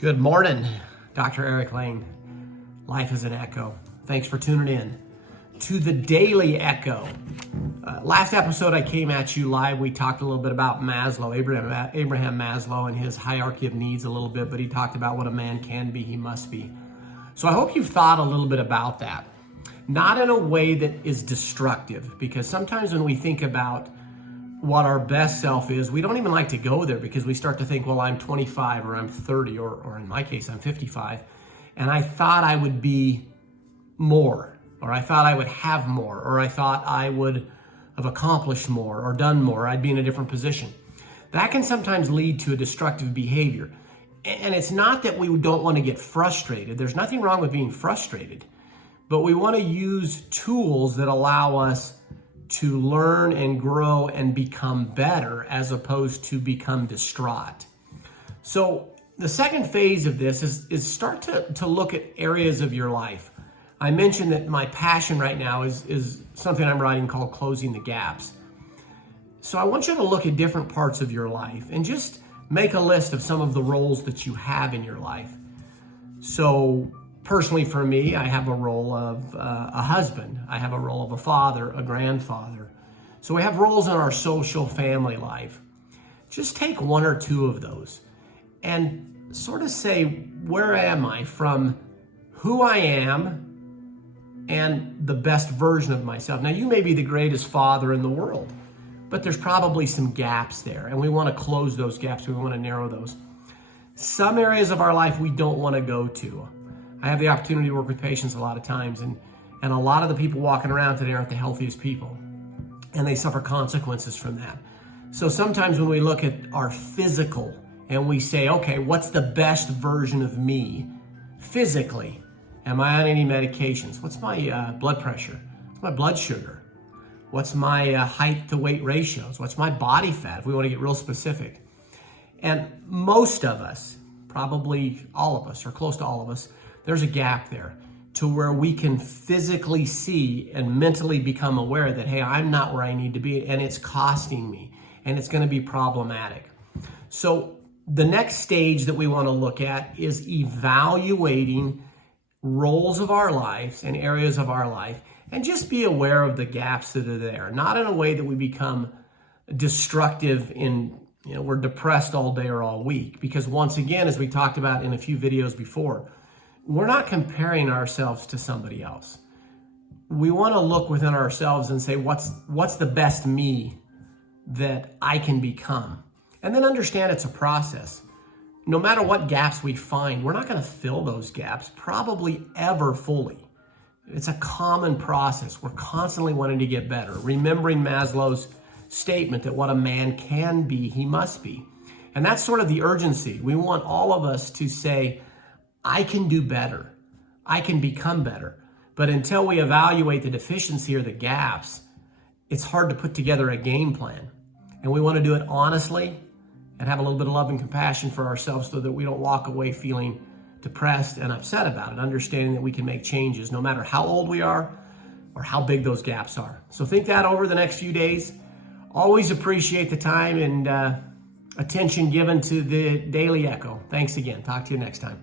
Good morning, Dr. Eric Lane. Life is an Echo. Thanks for tuning in to the Daily Echo. Last episode I came at you live. We talked a little bit about Maslow, Abraham Maslow, and his hierarchy of needs a little bit, but he talked about what a man can be, he must be. So I hope you've thought a little bit about that. Not in a way that is destructive, because sometimes when we think about what our best self is, we don't even like to go there because we start to think, well, I'm 25 or I'm 30 or in my case, I'm 55. And I thought I would be more, or I thought I would have more, or I thought I would have accomplished more or done more. I'd be in a different position. That can sometimes lead to a destructive behavior. And it's not that we don't want to get frustrated. There's nothing wrong with being frustrated, but we want to use tools that allow us to learn and grow and become better as opposed to become distraught. So the second phase of this is start to look at areas of your life. I mentioned that my passion right now is something I'm writing called Closing the Gaps. So I want you to look at different parts of your life and just make a list of some of the roles that you have in your life. So personally for me, I have a role of a husband. I have a role of a father, a grandfather. So we have roles in our social family life. Just take one or two of those and sort of say, where am I from who I am and the best version of myself? Now, you may be the greatest father in the world, but there's probably some gaps there, and we want to close those gaps. We want to narrow those. Some areas of our life we don't want to go to. I have the opportunity to work with patients a lot of times, and a lot of the people walking around today aren't the healthiest people, and they suffer consequences from that. So sometimes when we look at our physical and we say, okay, what's the best version of me physically? Am I on any medications? What's my blood pressure? What's my blood sugar? What's my height to weight ratios? What's my body fat, if we want to get real specific? And most of us, probably all of us or close to all of us, there's a gap there to where we can physically see and mentally become aware that, hey, I'm not where I need to be, and it's costing me, and it's going to be problematic. So the next stage that we want to look at is evaluating roles of our lives and areas of our life, and just be aware of the gaps that are there, not in a way that we become destructive we're depressed all day or all week. Because once again, as we talked about in a few videos before, we're not comparing ourselves to somebody else. We want to look within ourselves and say, what's the best me that I can become? And then understand it's a process. No matter what gaps we find, we're not going to fill those gaps probably ever fully. It's a common process. We're constantly wanting to get better. Remembering Maslow's statement that what a man can be, he must be. And that's sort of the urgency. We want all of us to say, I can do better. I can become better. But until we evaluate the deficiency or the gaps, it's hard to put together a game plan. And we want to do it honestly and have a little bit of love and compassion for ourselves so that we don't walk away feeling depressed and upset about it, understanding that we can make changes no matter how old we are or how big those gaps are. So think that over the next few days. Always appreciate the time and attention given to the Daily Echo. Thanks again. Talk to you next time.